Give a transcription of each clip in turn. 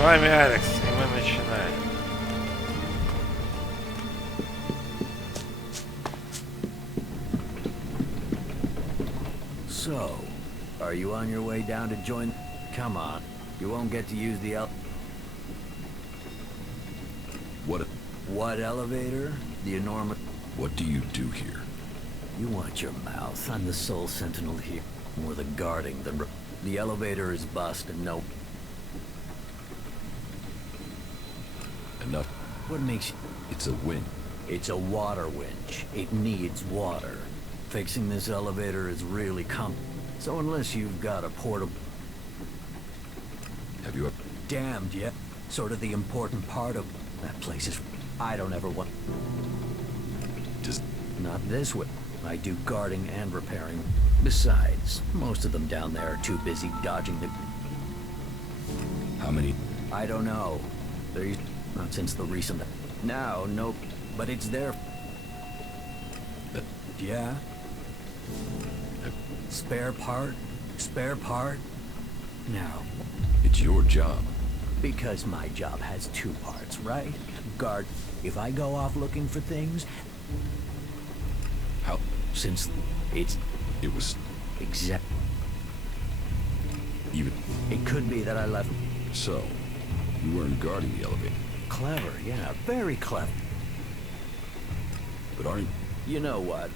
С вами Алекс, и мы начинаем. So, are you on your way down to join? Come on, you won't get to use the What elevator? The enormous... What do you do here? You watch your mouth. I'm the sole sentinel here. More the guarding than... The elevator is busted, no... Enough. What makes you... It's a win. It's a water winch. It needs water. Fixing this elevator is really So unless you've got a portable... Have you ever... Damned yet. Sort of the important part of... That place is... I don't ever want... Just... Not this way. I do guarding and repairing. Besides, most of them down there are too busy dodging the... How many... I don't know. There's... Not since the recent... Now, nope. But it's there. Yeah? Spare part? Spare part? Now. It's your job. Because my job has two parts, right? Guard. If I go off looking for things... How... Since it's... It was... Exact... Even... It could be that I left... So... You weren't guarding the elevator. Clever, yeah. Very clever. But aren't... You know what?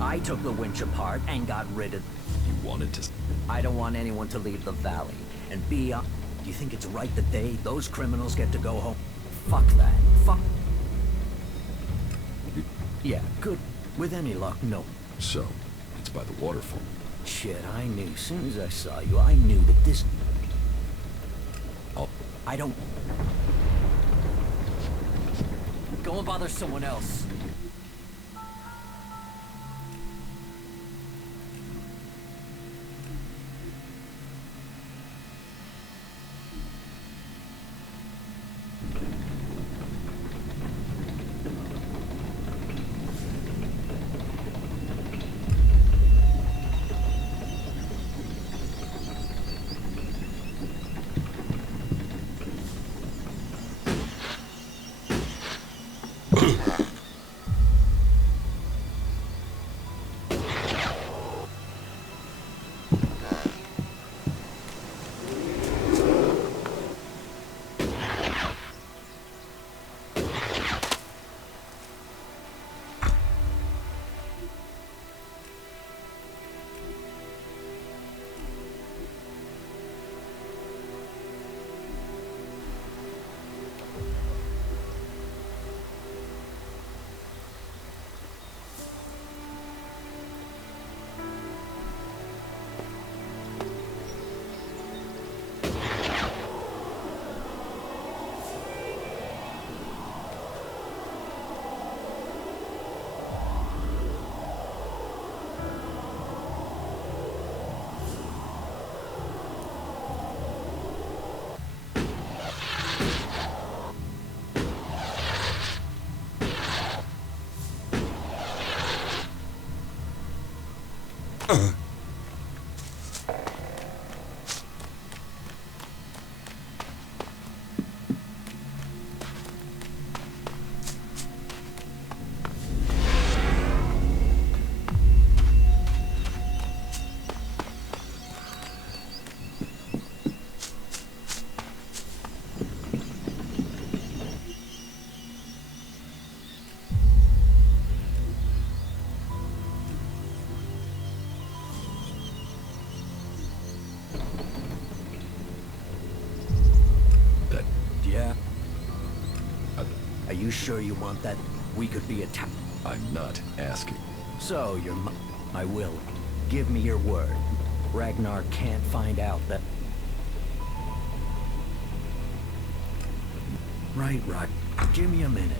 I took the winch apart and got rid of... You wanted to... I don't want anyone to leave the valley. And do you think it's right that those criminals get to go home? Fuck that. Fuck... Yeah, good. With any luck, no. So... It's by the waterfall. Shit, I knew. Soon as I saw you, I knew that this... I'll... I don't... Go and bother someone else. Yeah? Are you sure you want that? We could be attacked. I'm not asking. So, I will. Give me your word. Ragnar can't find out that... Right. Give me a minute.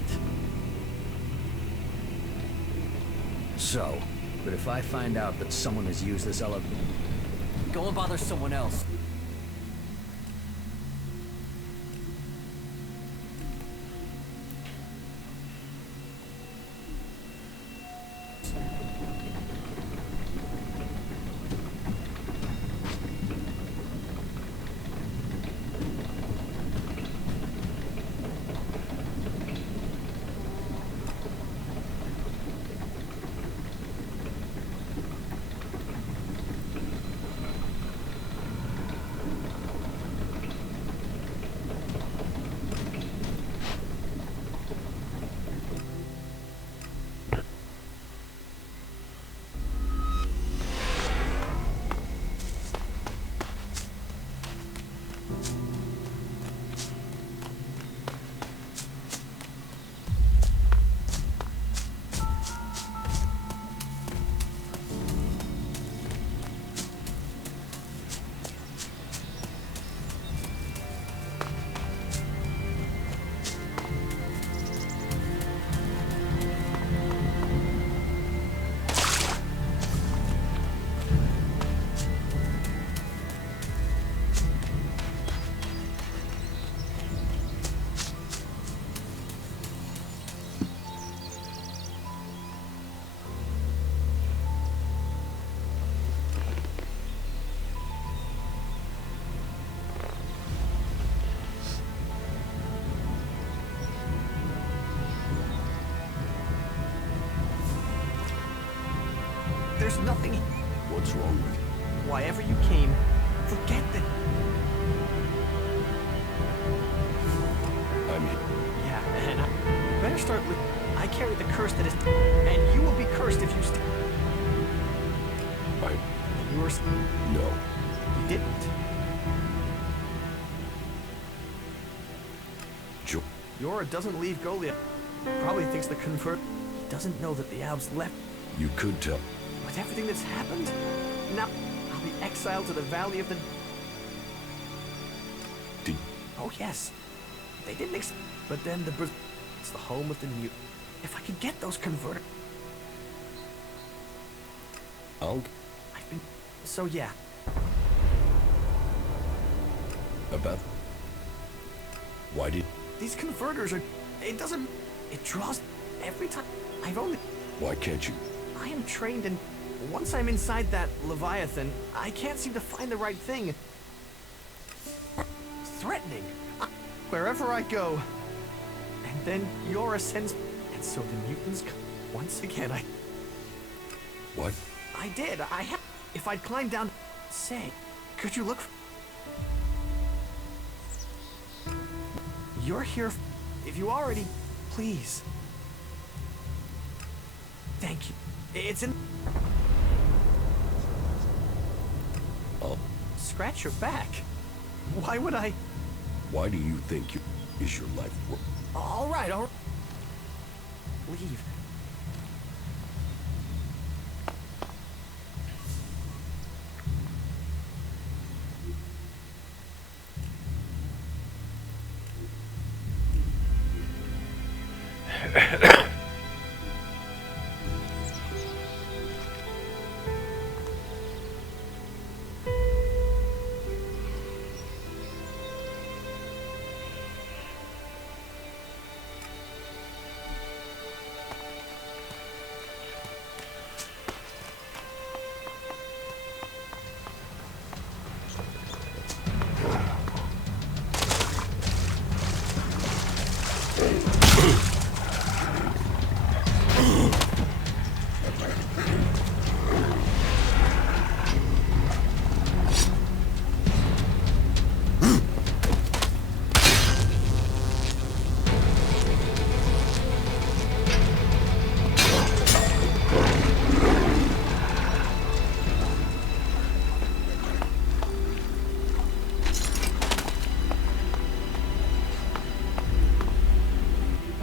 So, but if I find out that someone has used this elevator... Go and bother someone else. There's nothing. What's wrong with you? Wherever you came, forget that. I mean, Yeah, and you better start with. I carry the curse that is, and you will be cursed if you stay. You were. no. You didn't. Jo- Yora doesn't leave Golia. Probably thinks the convert. He doesn't know that the Alps left. You could tell. With everything that's happened, now I'll be exiled to the Valley of the. Did Oh yes, they didn't. But then it's the home of the new. If I could get those converter. I'll I've been. So yeah. about. Why did? These converters are. It doesn't. It draws every time. I've only. Why can't you? I am trained in. Once I'm inside that Leviathan, I can't seem to find the right thing. Threatening. Wherever I go. And then Yora sends. And so the mutants. Once again, What? I did. I have. If I'd climbed down. Say, could you look? You're here. If you already. Please. Thank you. It's in. I'll. Scratch your back. Why would I? Why do you think you is your life work? All right. Leave.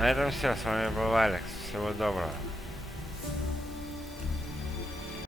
На этом все. С вами был Алекс. Всего доброго.